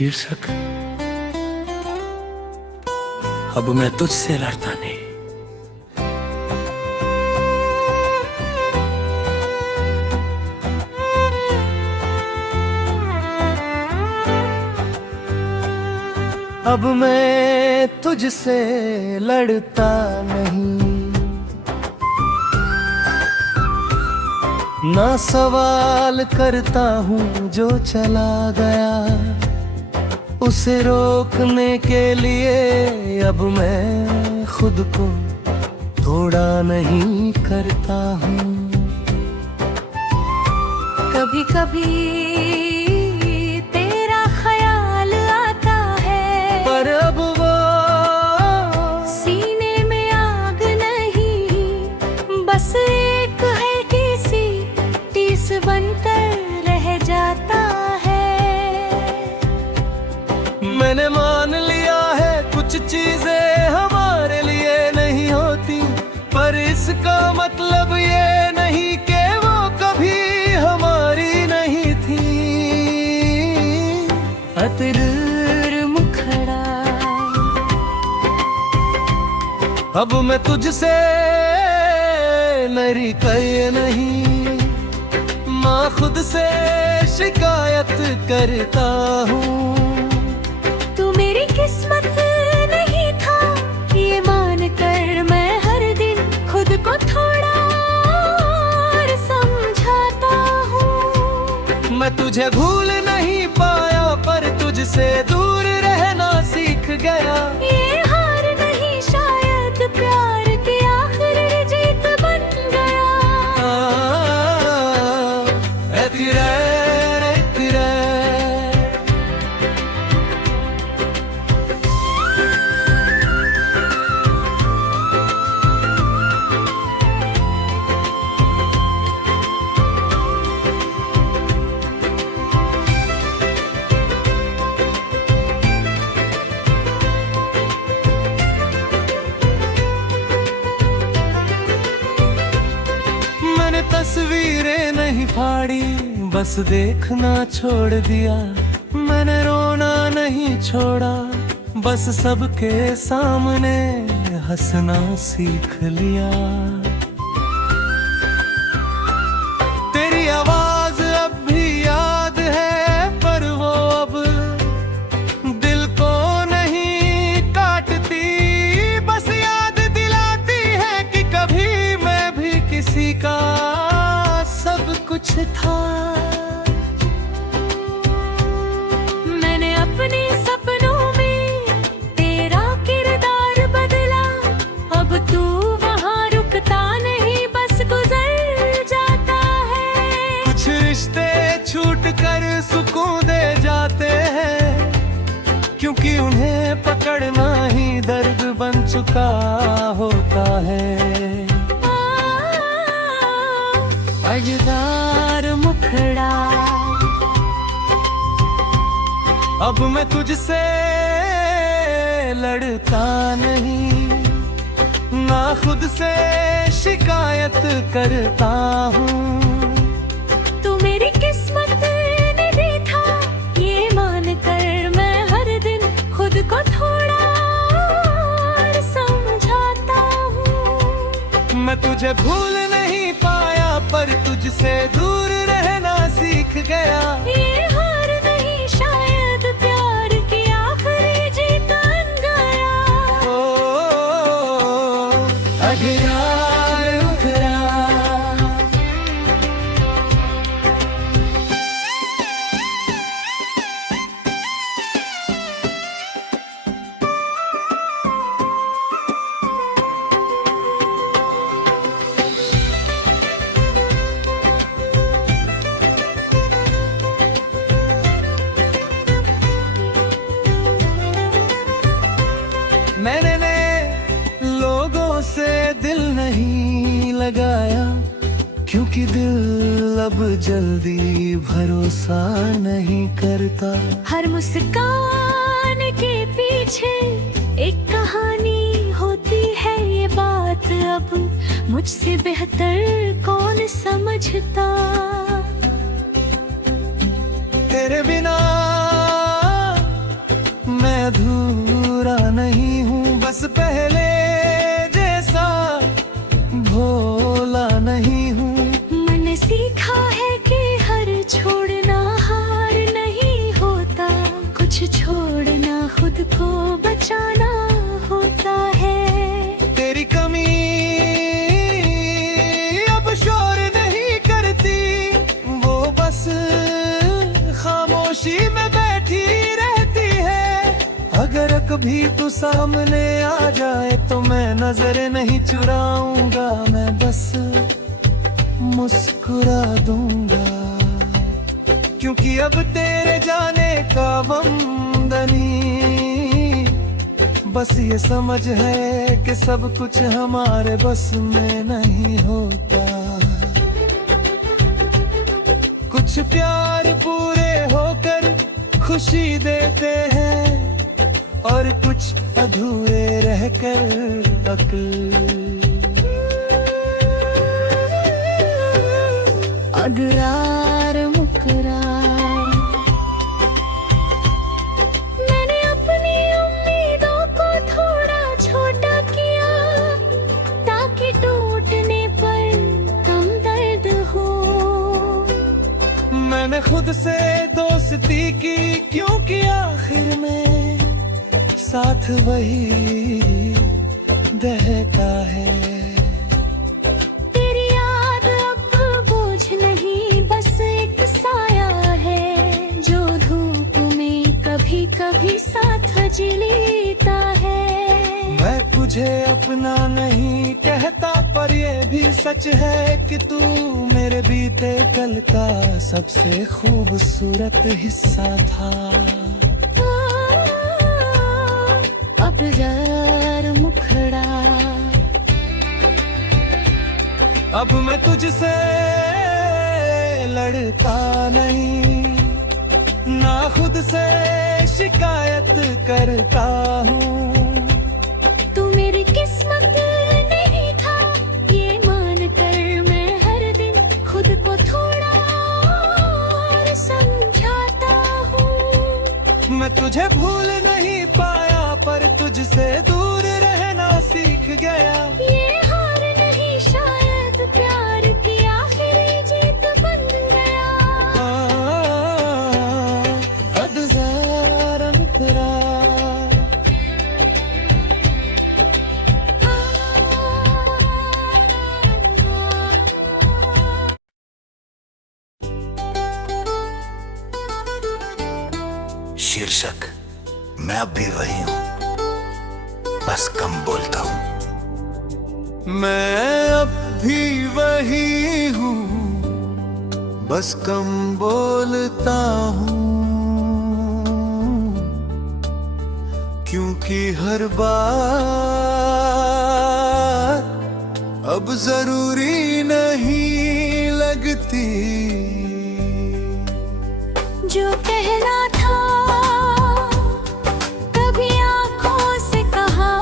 शीर्षक अब मैं तुझसे लड़ता नहीं। अब मैं तुझसे लड़ता नहीं, ना सवाल करता हूँ जो चला गया, उसे रोकने के लिए अब मैं खुद को थोड़ा नहीं करता हूँ। कभी कभी तेरा ख्याल आता है, पर अब वो सीने में आग नहीं, बस एक है किसी टीस बनकर रह जाता है। मैंने मान लिया है कुछ चीजें हमारे लिए नहीं होती, पर इसका मतलब ये नहीं कि वो कभी हमारी नहीं थी। अतरूर मुखड़ा अब मैं तुझसे नरी कहे नहीं, मैं खुद से शिकायत करता हूँ। तू मेरी किस्मत नहीं था ये मान कर मैं हर दिन खुद को थोड़ा और समझाता हूँ। मैं तुझे भूल नहीं पाया, पर तुझसे दूर रहना सीख गया। ये हार नहीं शायद प्यार की आखिरी जीत बन गया। ऐ तेरे तस्वीरें नहीं फाड़ी, बस देखना छोड़ दिया। मैंने रोना नहीं छोड़ा, बस सबके सामने हंसना सीख लिया। तेरी आवाज अब भी याद है, पर वो अब दिल को नहीं काटती, बस याद दिलाती है कि कभी मैं भी किसी का कुछ था। मैंने अपने सपनों में तेरा किरदार बदला, अब तू वहाँ रुकता नहीं, बस गुजर जाता है। कुछ रिश्ते छूट कर सुकून दे जाते हैं, क्योंकि उन्हें पकड़ना ही दर्द बन चुका होता है। मजेदार मुखड़ा अब मैं तुझसे लड़ता नहीं, ना खुद से शिकायत करता हूँ। तू मेरी किस्मत नहीं था ये मान कर मैं हर दिन खुद को थोड़ा और समझाता हूँ। मैं तुझे भूल नहीं पाया, पर तुझसे दूर रहना सीख गया। ये हार नहीं शायद प्यार की आखिरी जीत बन गया। अघरार उखरा मैंने लोगों से दिल नहीं लगाया, क्योंकि दिल अब जल्दी भरोसा नहीं करता। हर मुस्कान के पीछे एक कहानी होती है, ये बात अब मुझसे बेहतर कौन समझता। तेरे बिना बस पहले जैसा भोला नहीं हूँ। मैंने सीखा है कि हर छोड़ना हार नहीं होता, कुछ छोड़ना खुद को बचाना होता है। तेरी कमी अब शोर नहीं करती, वो बस खामोशी में बैठी रहती है। अगर कभी तू सामने आ जाए तो मैं नजर नहीं चुराऊंगा, मैं बस मुस्कुरा दूंगा। क्योंकि अब तेरे जाने का वंदनी बस ये समझ है कि सब कुछ हमारे बस में नहीं होता। कुछ प्यार पूरे होकर खुशी देते हैं और कुछ अधूरे रहकर अक्ल। अगरार मुकरार, मैंने अपनी उम्मीदों को थोड़ा छोटा किया, ताकि टूटने पर कम दर्द हो। मैंने खुद से दोस्ती की क्योंकि आखिर में साथ वही देता है। तेरी याद अब बोझ नहीं, बस एक साया है जो धूप में कभी कभी साथ जी लेता है। मैं तुझे अपना नहीं कहता, पर ये भी सच है कि तू मेरे बीते कल का सबसे खूबसूरत हिस्सा था। अब जर मुखड़ा, अब मैं तुझसे लड़ता नहीं, ना खुद से शिकायत करता हूँ। तू मेरी किस्मत नहीं था ये मानकर मैं हर दिन खुद को थोड़ा और समझाता हूँ। मैं तुझे भूल नहीं पाया, पर तुझसे दूर रहना सीख गया। ये हार नहीं, शायद प्यार की आखिरी जीत बन गया। अदजार अंतरा, शीर्षक मैं अब भी वही हूं, बस कम बोलता हूं। मैं अब भी वही हूँ, बस कम बोलता हूँ। क्योंकि हर बार अब जरूरी नहीं लगती। जो कहना था कभी आंखों से कहा,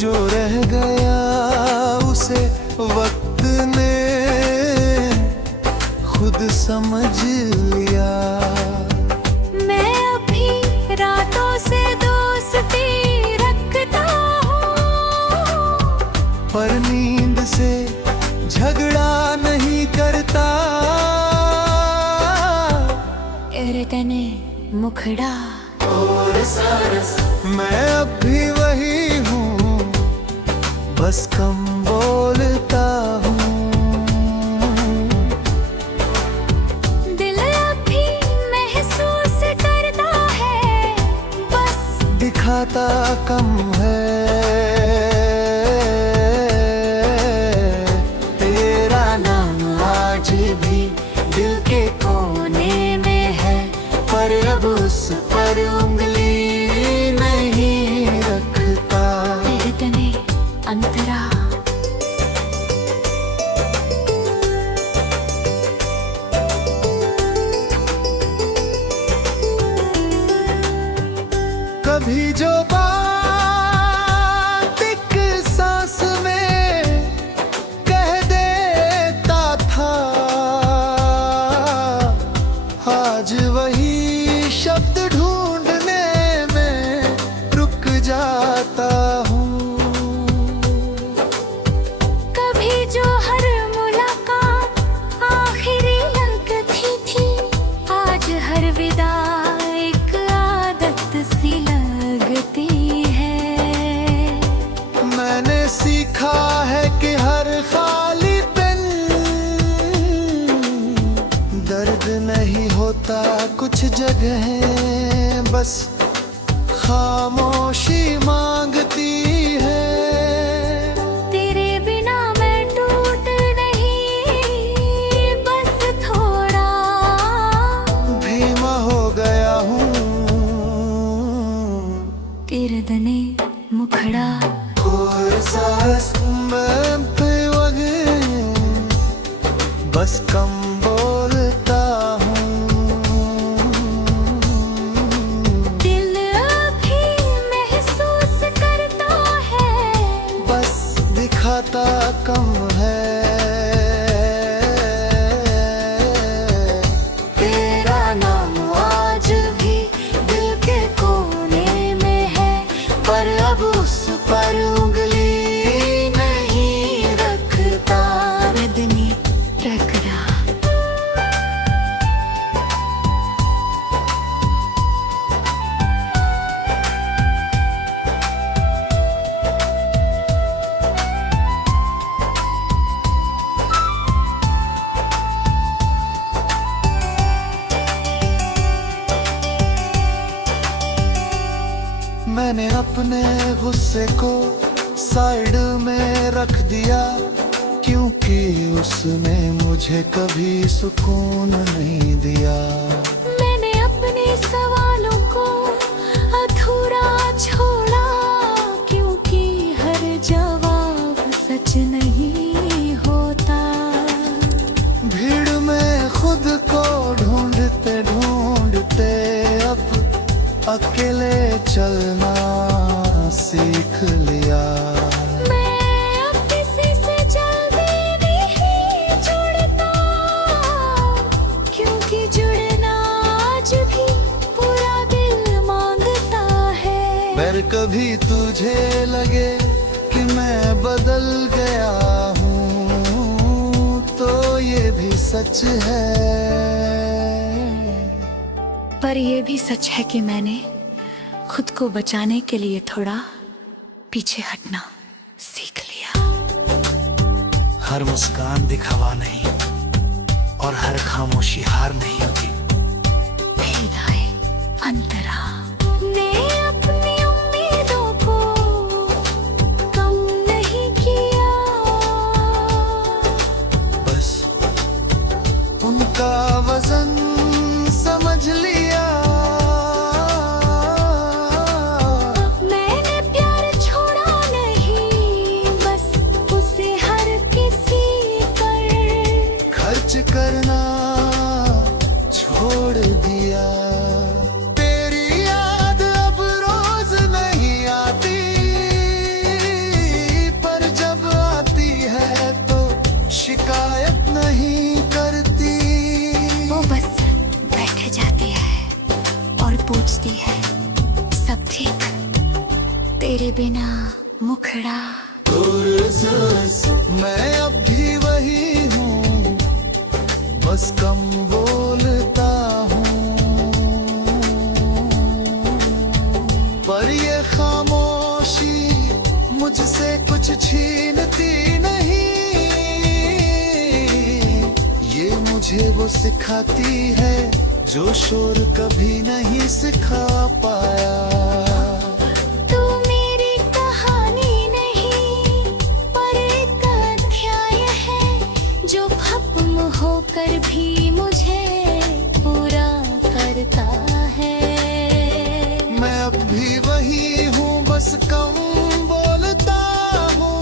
जो रह गया उसे वक्त ने खुद समझ लिया। मैं अभी रातों से दोस्ती रखता हूँ, पर नींद से झगड़ा नहीं करता। तने मुखड़ा, मैं अब भी वही हूँ, बस कम बोलता हूँ। दिल अभी महसूस करता है, बस दिखाता कम है। तेरा नाम आज भी दिल के कोने में है, पर अब उस पर उंगली नहीं रखता। तने अंतरा, कभी जो बात एक सांस में कह देता था, आज वही शब्द ढूंढने होता कुछ जगह बस खामोशी मांगती है। तेरे बिना मैं टूट नहीं, बस थोड़ा धीमा हो गया हूँ। किरदने मुखड़ा सांस में बेवगे, बस कम बोलता हूँ। दिल अभी महसूस करता है, बस दिखाता कम है। तेरा नाम आज भी दिल के कोने में है, पर अब उस पर उंगली नहीं रखता। किरदने रगड़ा मैंने अपने गुस्से को साइड में रख दिया, क्योंकि उसने मुझे कभी सुकून नहीं दिया। मैंने अपने सवालों को अधूरा छोड़ा, क्योंकि हर जवाब सच नहीं होता। भीड़ में खुद को ढूंढते ढूंढते अब अकेले चलना सीख लिया। मैं अब किसी से जल्दी नहीं जुड़ता, क्योंकि जुड़ना आज भी पूरा दिल मांगता है। पर कभी तुझे लगे कि मैं बदल गया हूँ, तो ये भी सच है। पर यह भी सच है कि मैंने खुद को बचाने के लिए थोड़ा पीछे हटना सीख लिया। हर मुस्कान दिखावा नहीं और हर खामोशी हार नहीं होती। भेद आए अंतरा ने अपनी उम्मीदों को कम नहीं किया, बस उनका वजन समझ लिया। मैंने प्यार छोड़ा नहीं, बस उसे हर किसी पर खर्च करना छोड़ दिया। तेरी याद अब रोज नहीं आती, पर जब आती है तो शिकायत नहीं करती। वो बस बैठ जाती है और पूछती है, सब ठीक? तेरे बिना मुखड़ा मैं अब भी वही हूँ, बस कम बोलता हूँ। पर ये खामोशी मुझसे कुछ छीनती नहीं, ये मुझे वो सिखाती है जो शोर कभी नहीं सिखा पाया। तू मेरी कहानी नहीं, पर एक अध्याय है जो खत्म होकर भी मुझे पूरा करता है। मैं अब भी वही हूँ, बस कम बोलता हूँ,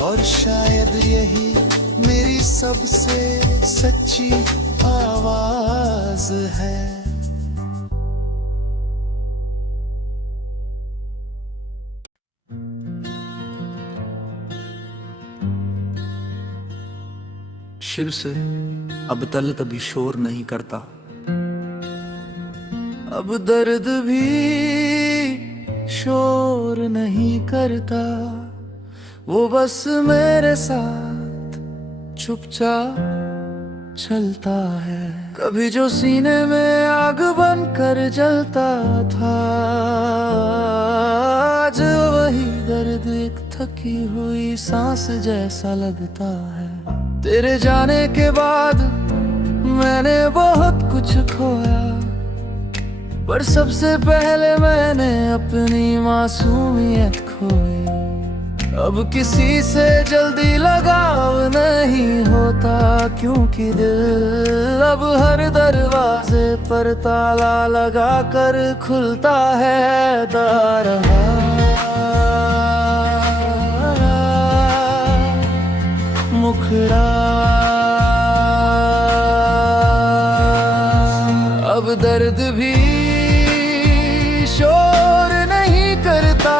और शायद यही मेरी सबसे सच्ची आवाज है। शिव से अब तल कभी शोर नहीं करता। अब दर्द भी शोर नहीं करता, वो बस मेरे साथ चुपचाप चलता है। कभी जो सीने में आग बनकर जलता था, आज वही दर्द एक थकी हुई सांस जैसा लगता है। तेरे जाने के बाद मैंने बहुत कुछ खोया, पर सबसे पहले मैंने अपनी मासूमियत खोई। अब किसी से जल्दी लगाव नहीं होता, क्योंकि दिल अब हर दरवाजे पर ताला लगा कर खुलता है दारहा। मुखड़ा अब दर्द भी शोर नहीं करता,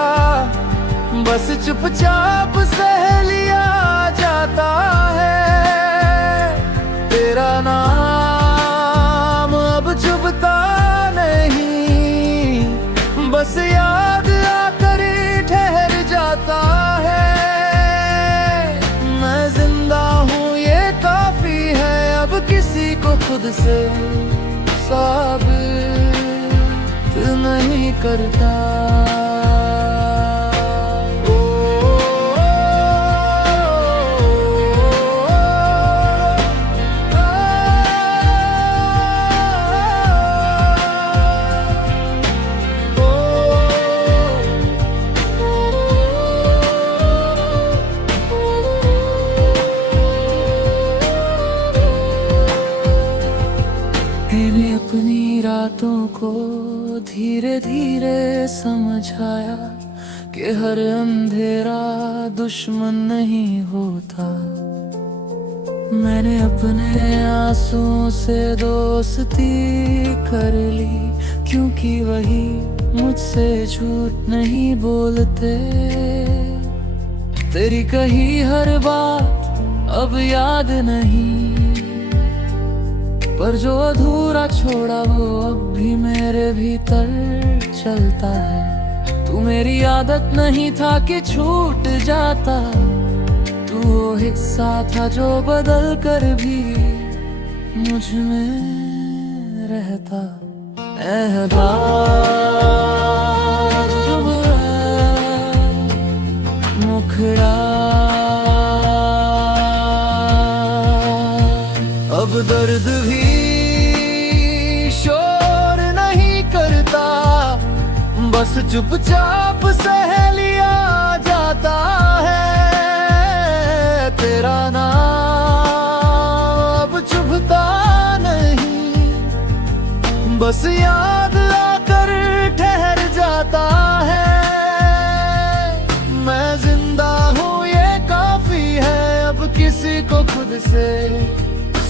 बस चुपचाप सह लिया जाता है। तेरा नाम अब चुभता नहीं, बस याद आकर ठहर जाता है। मैं जिंदा हूँ ये काफी है, अब किसी को खुद से साबित नहीं करता। मैंने अपनी रातों को धीरे धीरे समझाया कि हर अंधेरा दुश्मन नहीं होता। मैंने अपने आंसुओं से दोस्ती कर ली, क्योंकि वही मुझसे झूठ नहीं बोलते। तेरी कही हर बात अब याद नहीं, पर जो अधूरा छोड़ा वो अब भी मेरे भीतर चलता है। तू मेरी आदत नहीं था कि छूट जाता, तू वो हिस्सा था जो बदल कर भी मुझ में रहता। मुखड़ा अब दर्द भी शोर नहीं करता, बस चुपचाप सह लिया जाता है। तेरा नाम अब चुभता नहीं, बस याद आकर ठहर जाता है। मैं जिंदा हूँ ये काफी है, अब किसी को खुद से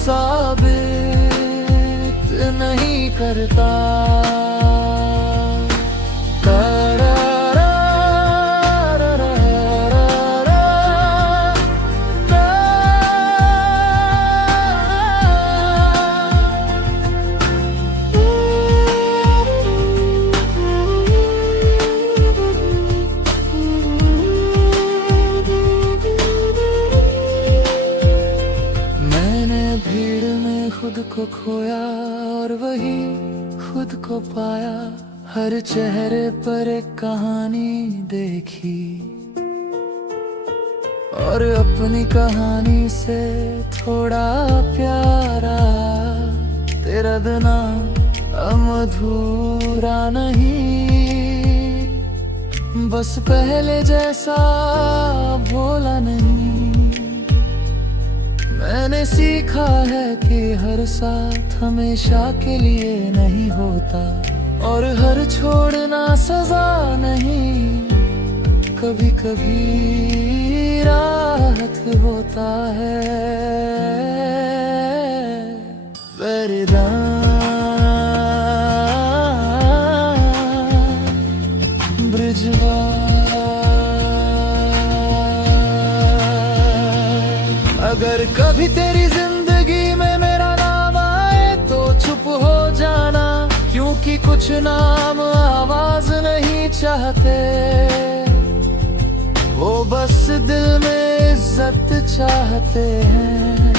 साबित नहीं करता। खुद को खोया और वही खुद को पाया, हर चेहरे पर एक कहानी देखी, और अपनी कहानी से थोड़ा प्यारा। तेरा दिना अधूरा नहीं, बस पहले जैसा भोला नहीं। मैंने सीखा है कि हर साथ हमेशा के लिए नहीं होता, और हर छोड़ना सजा नहीं, कभी कभी राहत होता है। ब्रिजवा अगर कभी तेरी जिंदगी में मेरा नाम आए तो चुप हो जाना, क्योंकि कुछ नाम आवाज नहीं चाहते, वो बस दिल में इज्जत चाहते हैं।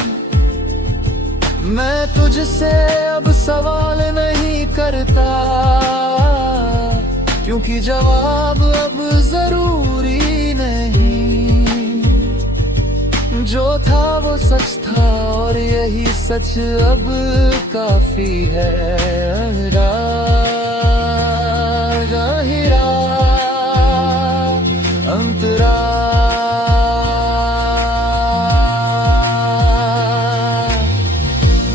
मैं तुझसे अब सवाल नहीं करता, क्योंकि जवाब अब जरूरी नहीं। जो था वो सच था और यही सच अब काफी है। हीरा अंतरा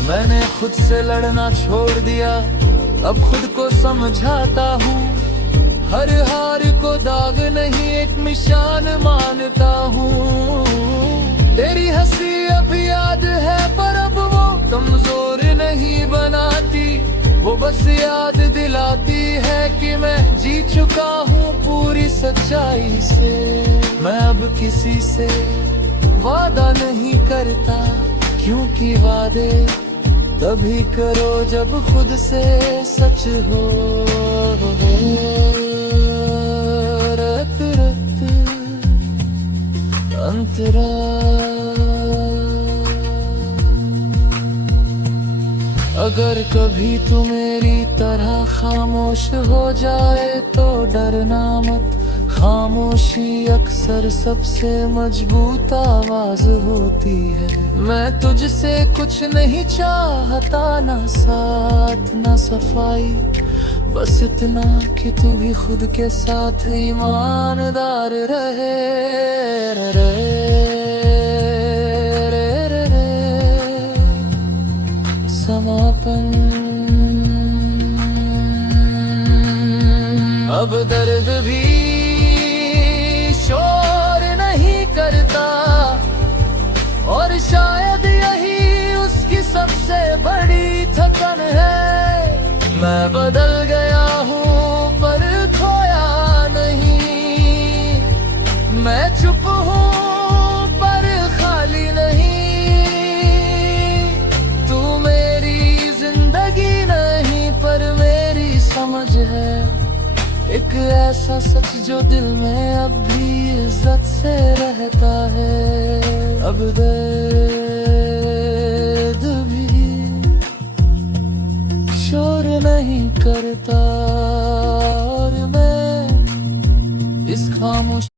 मैंने खुद से लड़ना छोड़ दिया, अब खुद को समझाता हूँ। हर हार को दाग नहीं एक निशान मानता हूँ। तेरी हंसी अब याद है पर अब वो कमजोर नहीं बनाती, वो बस याद दिलाती है कि मैं जी चुका हूँ पूरी सच्चाई से। मैं अब किसी से वादा नहीं करता, क्योंकि वादे तभी करो जब खुद से सच हो। रत रत अंतरा अगर कभी तू मेरी तरह खामोश हो जाए तो डरना मत, खामोशी अक्सर सबसे मजबूत आवाज होती है। मैं तुझसे कुछ नहीं चाहता, ना साथ ना सफाई, बस इतना कि तू भी खुद के साथ ईमानदार रहे। समापन अब दर्द भी शोर नहीं करता, और शायद यही उसकी सबसे बड़ी थकन है। मैं बदल गया हूँ पर खोया नहीं, मैं चुप हूँ पर खाली नहीं। तू मेरी जिंदगी नहीं पर मेरी समझ है, एक ऐसा सच जो दिल में अब भी इज्जत से रहता है। अब दर्द भी शोर नहीं करता और मैं इस खामोश